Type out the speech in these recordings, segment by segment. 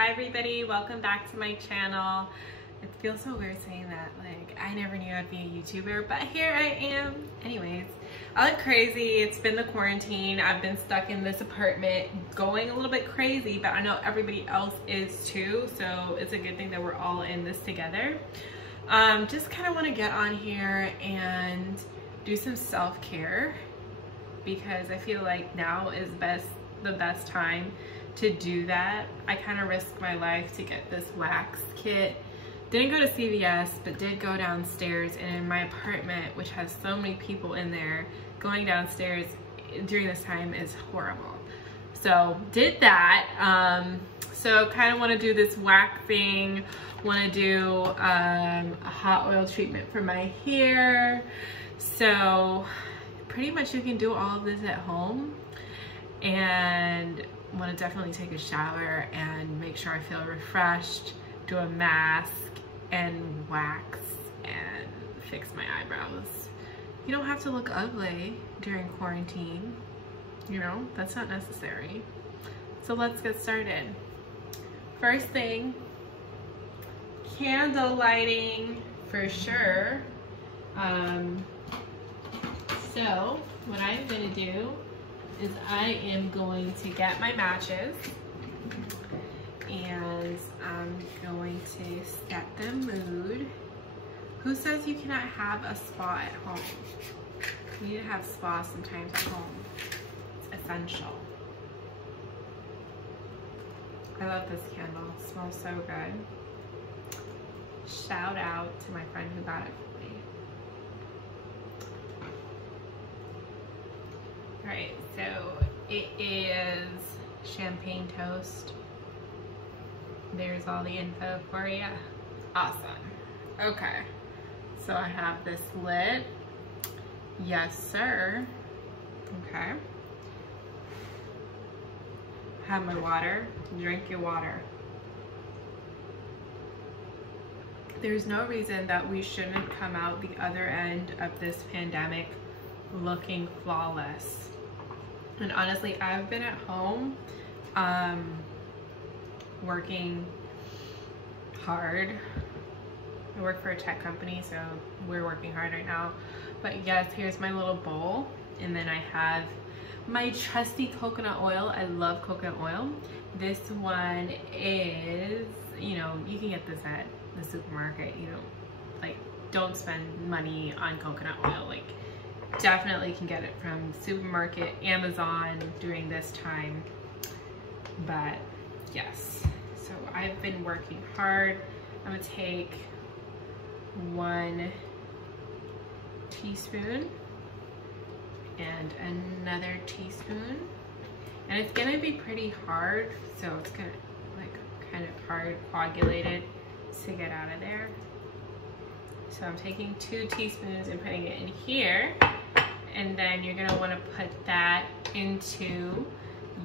Hi everybody, welcome back to my channel. It feels so weird saying that, like I never knew I'd be a YouTuber, but here I am. Anyways, I look crazy. It's been the quarantine. I've been stuck in this apartment going a little bit crazy, but I know everybody else is too, so it's a good thing that we're all in this together. Just kind of want to get on here and do some self-care because I feel like now is the best time to do that. I kind of risked my life to get this wax kit. Didn't go to CVS, but did go downstairs, and in my apartment, which has so many people in there, going downstairs during this time is horrible. So did that. So kind of want to do this waxing, want to do a hot oil treatment for my hair. So pretty much you can do all of this at home, and want to definitely take a shower and make sure I feel refreshed, do a mask and wax and fix my eyebrows. You don't have to look ugly during quarantine, you know, that's not necessary. So let's get started. First thing, candle lighting for sure. So what I'm gonna do is I am going to get my matches and I'm going to set the mood. Who says you cannot have a spa at home? You need to have spa sometimes at home. It's essential. I love this candle. It smells so good. Shout out to my friend who got it for me. Alright, so it is champagne toast. There's all the info for you. Awesome. Okay, so I have this lit. Yes, sir. Okay. Have my water. Drink your water. There's no reason that we shouldn't come out the other end of this pandemic looking flawless. And honestly, I've been at home working hard. I work for a tech company, so we're working hard right now. But yes, here's my little bowl, and then I have my trusty coconut oil. I love coconut oil. This one is, you know, you can get this at the supermarket, you know, like don't spend money on coconut oil. Like definitely can get it from supermarket, Amazon during this time. But yes, so I've been working hard. I'm gonna take 1 teaspoon and another teaspoon, and it's gonna be pretty hard, so it's gonna like kind of hard coagulated to get out of there. So I'm taking 2 teaspoons and putting it in here, and then you're gonna wanna put that into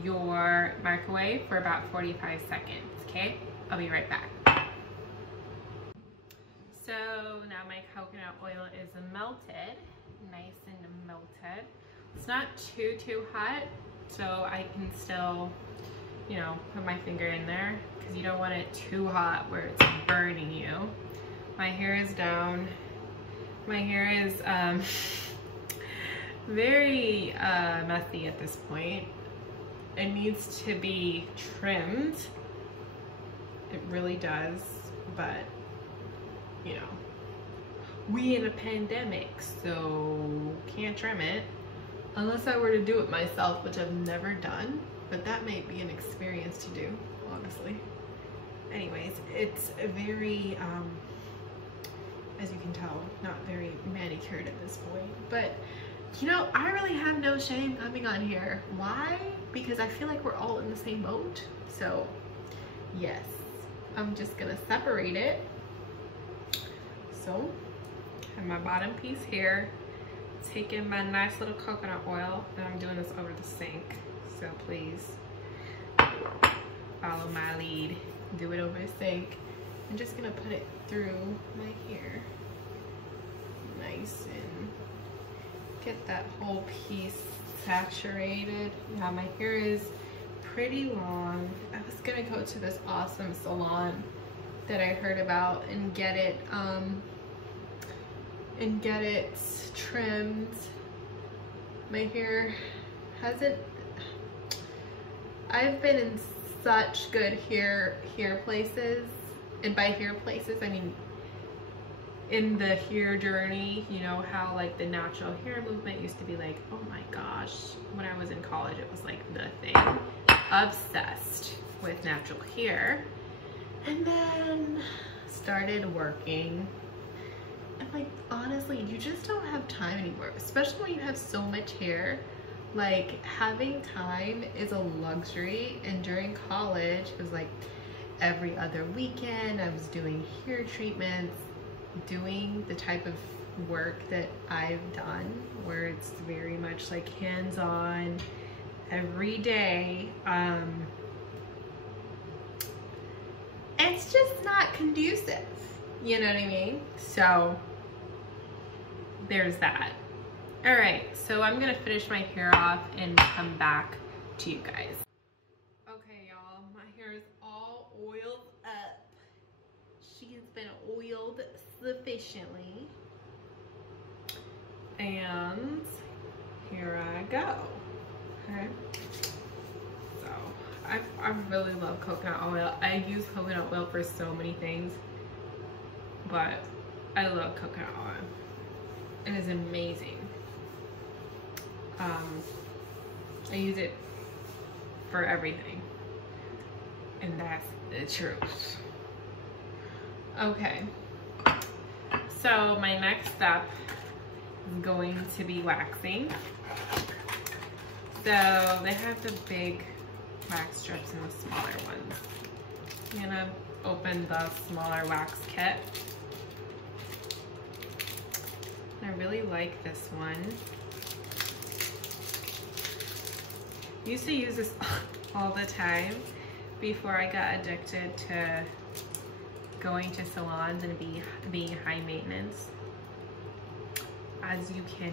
your microwave for about 45 seconds, okay? I'll be right back. So now my coconut oil is melted, nice and melted. It's not too hot, so I can still, you know, put my finger in there because you don't want it too hot where it's burning you. My hair is down. My hair is very messy at this point. It needs to be trimmed. It really does, but you know, we in a pandemic, so can't trim it unless I were to do it myself, which I've never done, but that may be an experience to do, honestly. Anyways, it's a very as you can tell, not very manicured at this point, but you know, I really have no shame coming on here. Why? Because I feel like we're all in the same boat. So yes, I'm just gonna separate it. So I have my bottom piece here, taking my nice little coconut oil, and I'm doing this over the sink, so please follow my lead. Do it over the sink. I'm just gonna put it through my hair, nice, and get that whole piece saturated. Yeah, my hair is pretty long. I was gonna go to this awesome salon that I heard about and get it trimmed. My hair hasn't, I've been in such good hair places, and by hair places I mean in the hair journey. You know how like the natural hair movement used to be like, oh my gosh, when I was in college it was like the thing. Obsessed with natural hair, and then started working, and like honestly you just don't have time anymore, especially when you have so much hair. Like having time is a luxury, and during college it was like every other weekend I was doing hair treatments, doing the type of work that I've done where it's very much like hands-on every day. It's just not conducive, you know what I mean? So there's that. All right, so I'm gonna finish my hair off and come back to you guys. Okay, y'all, my hair is all oiled up. She has been oiled sufficiently. And here I go. Okay. So I really love coconut oil. I use coconut oil for so many things, but I love coconut oil. It is amazing. I use it for everything, and that's the truth. Okay, so my next step is going to be waxing. So they have the big wax strips and the smaller ones. I'm gonna open the smaller wax kit. I really like this one. Used to use this all the time before I got addicted to going to salons and being high maintenance, as you can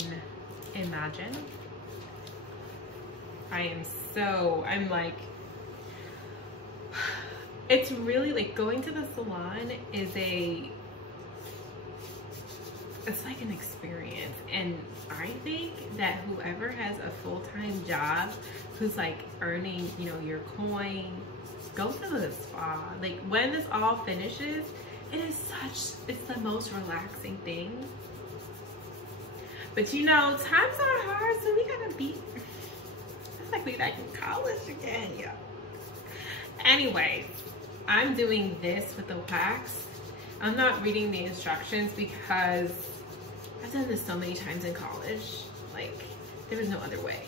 imagine. I'm like, it's really like going to the salon is it's like an experience. And I think that whoever has a full-time job who's like earning, you know, your coin, go to the spa. Like when this all finishes, it's the most relaxing thing. But you know, times are hard, so we gotta be, it's like we back in college again, yo. Anyways, I'm doing this with the wax. I'm not reading the instructions because I've done this so many times in college. Like, there was no other way.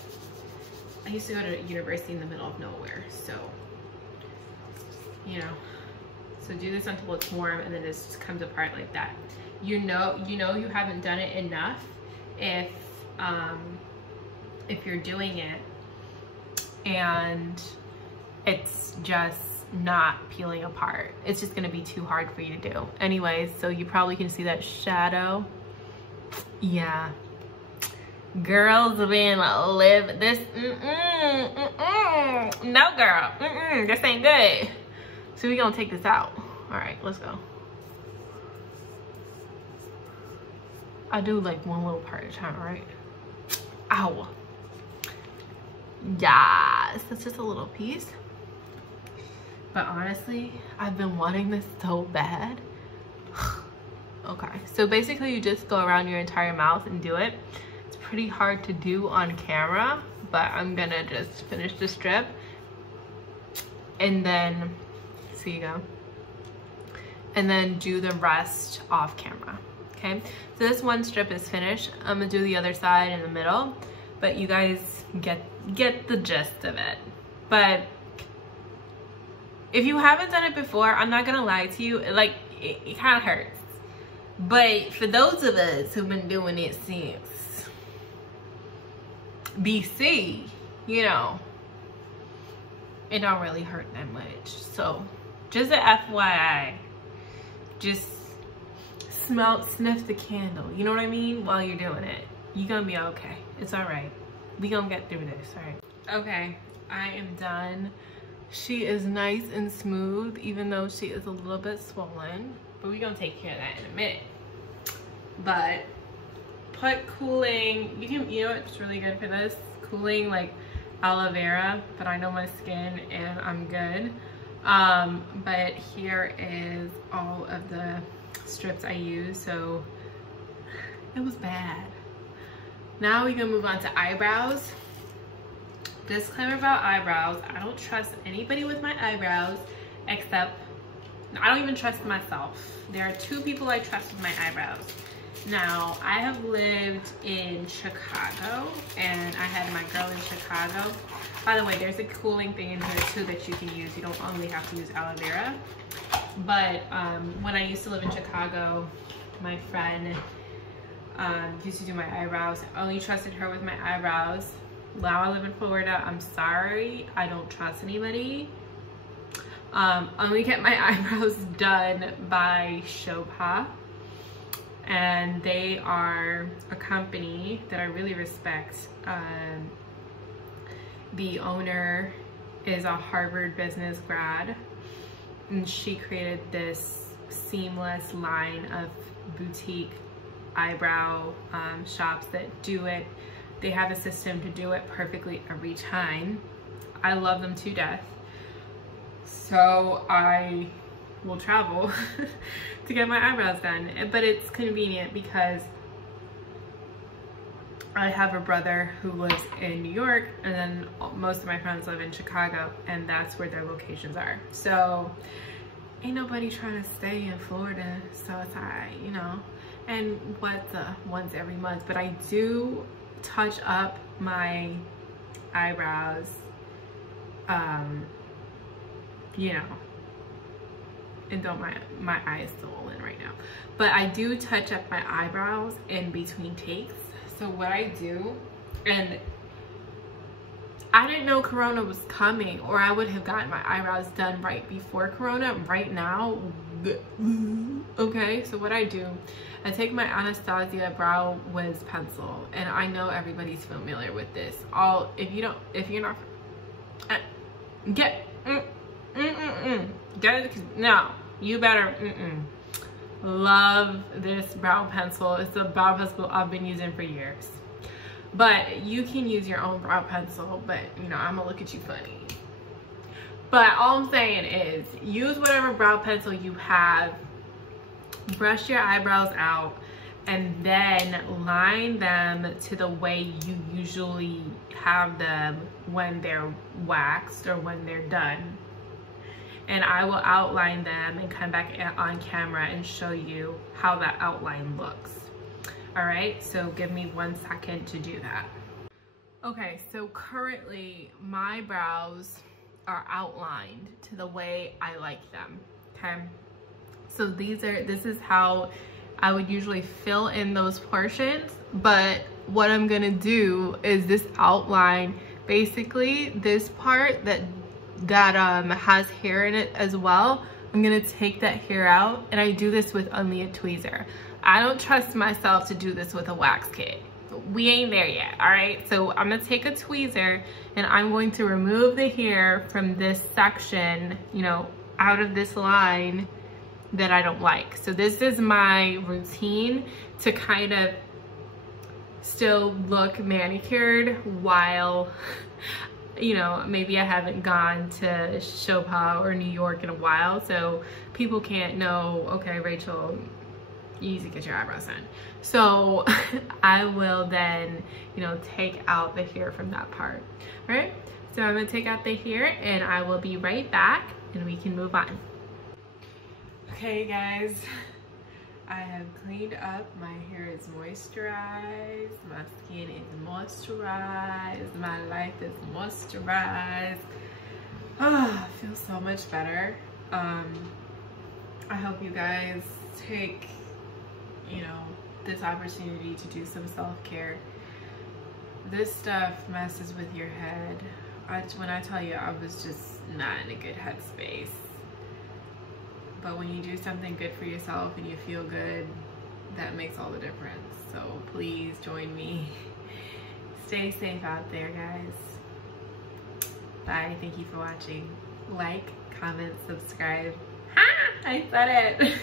I used to go to university in the middle of nowhere, so, you know. So do this until it's warm, and then this just comes apart like that. You know you haven't done it enough if you're doing it and it's just not peeling apart. It's just gonna be too hard for you to do. Anyways, so you probably can see that shadow. Yeah. Girls been live this. No, girl. This ain't good. So we gonna take this out. All right, let's go. I do like one little part at a time, right? Ow. Yes, that's just a little piece. But honestly, I've been wanting this so bad. Okay, so basically you just go around your entire mouth and do it. It's pretty hard to do on camera, but I'm gonna just finish the strip. And then, so you go. And then do the rest off camera, okay? So this one strip is finished. I'm gonna do the other side in the middle, but you guys get the gist of it. But if you haven't done it before, I'm not gonna lie to you, like it kind of hurts. But for those of us who've been doing it since BC, you know, it don't really hurt that much. So just an FYI, just sniff the candle, you know what I mean, while you're doing it. You're gonna be okay. It's all right. We gonna get through this, all right? Okay, I am done She is nice and smooth, even though she is a little bit swollen. But we're gonna take care of that in a minute. But put cooling, you know what's really good for this? Cooling, like aloe vera, but I know my skin and I'm good. But here is all of the strips I use, so it was bad. Now we're gonna move on to eyebrows. Disclaimer about eyebrows, I don't trust anybody with my eyebrows except, I don't even trust myself. There are two people I trust with my eyebrows. Now, I have lived in Chicago and I had my girl in Chicago. By the way, there's a cooling thing in here too that you can use. You don't only have to use aloe vera. But when I used to live in Chicago, my friend used to do my eyebrows. I only trusted her with my eyebrows. Now I live in Florida. I'm sorry, I don't trust anybody. Only get my eyebrows done by Shobha. And they are a company that I really respect. The owner is a Harvard business grad, and she created this seamless line of boutique eyebrow shops that do it. They have a system to do it perfectly every time. I love them to death. So I will travel to get my eyebrows done, but it's convenient because I have a brother who lives in New York, and then most of my friends live in Chicago, and that's where their locations are. So ain't nobody trying to stay in Florida, so it's alright, you know. And once every month, but I do touch up my eyebrows, you know. And don't my eye is swollen right now, but I do touch up my eyebrows in between takes. So what I do, and I didn't know Corona was coming, or I would have gotten my eyebrows done right before Corona. Right now, okay, so what I do, I take my Anastasia Brow Wiz pencil, and I know everybody's familiar with this. If you're not, get it, no, you better, love this brow pencil. It's a brow pencil I've been using for years. But you can use your own brow pencil, but you know, I'm gonna look at you funny. But all I'm saying is, use whatever brow pencil you have, brush your eyebrows out, and then line them to the way you usually have them when they're waxed or when they're done. And I will outline them and come back on camera and show you how that outline looks. All right, so give me 1 second to do that. Okay, so currently my brows are outlined to the way I like them, okay? So this is how I would usually fill in those portions, but what I'm gonna do is this outline, basically this part that has hair in it as well, I'm gonna take that hair out, and I do this with only a tweezer. I don't trust myself to do this with a wax kit. We ain't there yet, all right? So I'm gonna take a tweezer and I'm going to remove the hair from this section, you know, out of this line that I don't like. So this is my routine to kind of still look manicured while, you know, maybe I haven't gone to Shobha or New York in a while, so people can't know, okay, Rachel, you need to get your eyebrows done. So I will then, you know, take out the hair from that part, right? So I'm gonna take out the hair and I will be right back and we can move on. Okay guys, I have cleaned up, my hair is moisturized, my skin is moisturized, my life is moisturized. Oh, I feel so much better. I hope you guys take, you know, this opportunity to do some self-care. This stuff messes with your head. When I tell you, I was just not in a good headspace. But when you do something good for yourself and you feel good, that makes all the difference. So please join me. Stay safe out there, guys. Bye. Thank you for watching. like, comment, subscribe. Ha! I said it.